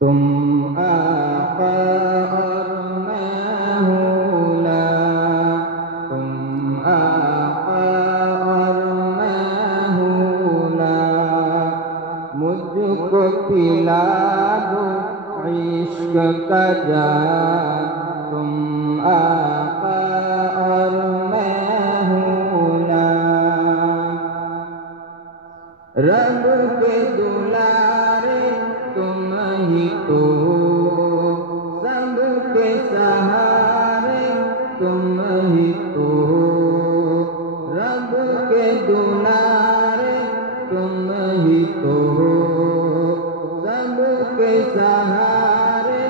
تم آقا اور میں ہوں لا، تم آقا اور میں ہوں لا، مجھ کو پلا دو عشق کا جام، تم آقا اور میں ہوں لا، رب کے دلارے تم ہی تو ہو، سب کے سہارے تم ہی تو ہو، رب کے دلارے تم ہی تو ہو، سب کے سہارے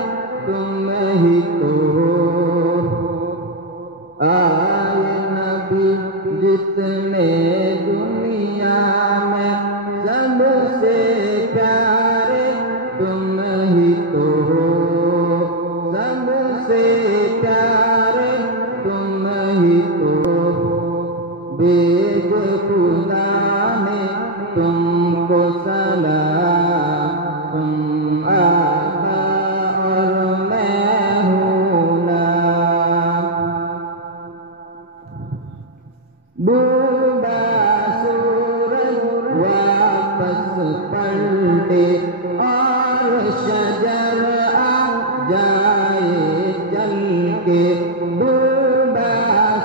تم ہی تو ہو، آئے نبی جتنے دنیا میں سب سے پیارے تم ہی تو ہو، سب سے پیارے تم ہی تو ہو، بیج خدا نے تم کو سلام، تم آقا اور میں ہوں لا، ڈوبا سورج واپس پلٹے اور شجر آ جائے چل کے، ڈوبا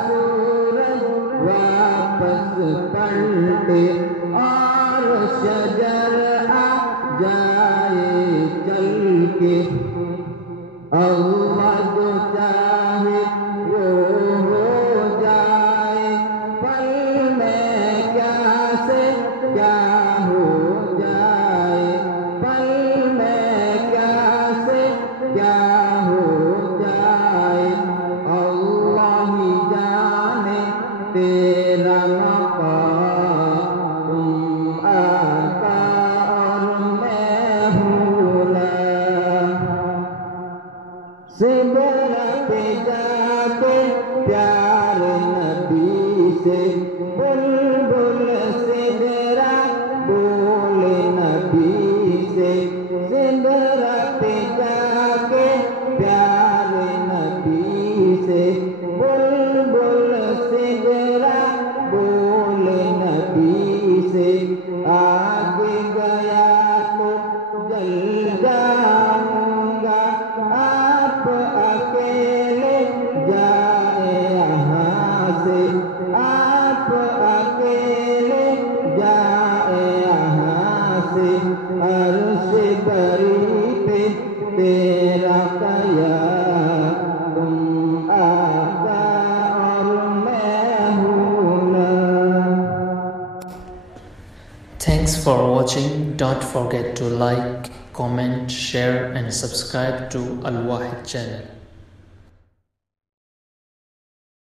سورج واپس پلٹے اور شجر آ جائے چل کے، اللہ جو چاہے وہ ہو جائے، پل میں کیا سے کیا ہو جائے، پل میں کیا سے کیا ہو جائے، اللہ ہی جانے تیرا مقام، تم آقا اور میں ہوں لا، سدرہ پہ جا کے پیارے نبی سے بلبل سدرہ بولے نبی سے، سدرہ پہ جا کے پیارے نبی سے بلبل سدرہ بولے نبی سے، آگے گیا تو جل جاؤں گا، آپ اکیلے جائے یہاں سے، آپ اکیلے جائے یہاں سے، عرش بری پہ تیرا قیام، تم آقا اور میں ہوں لا. Thanks for watching. Don't forget to like, comment, share and subscribe to Al Wahid channel.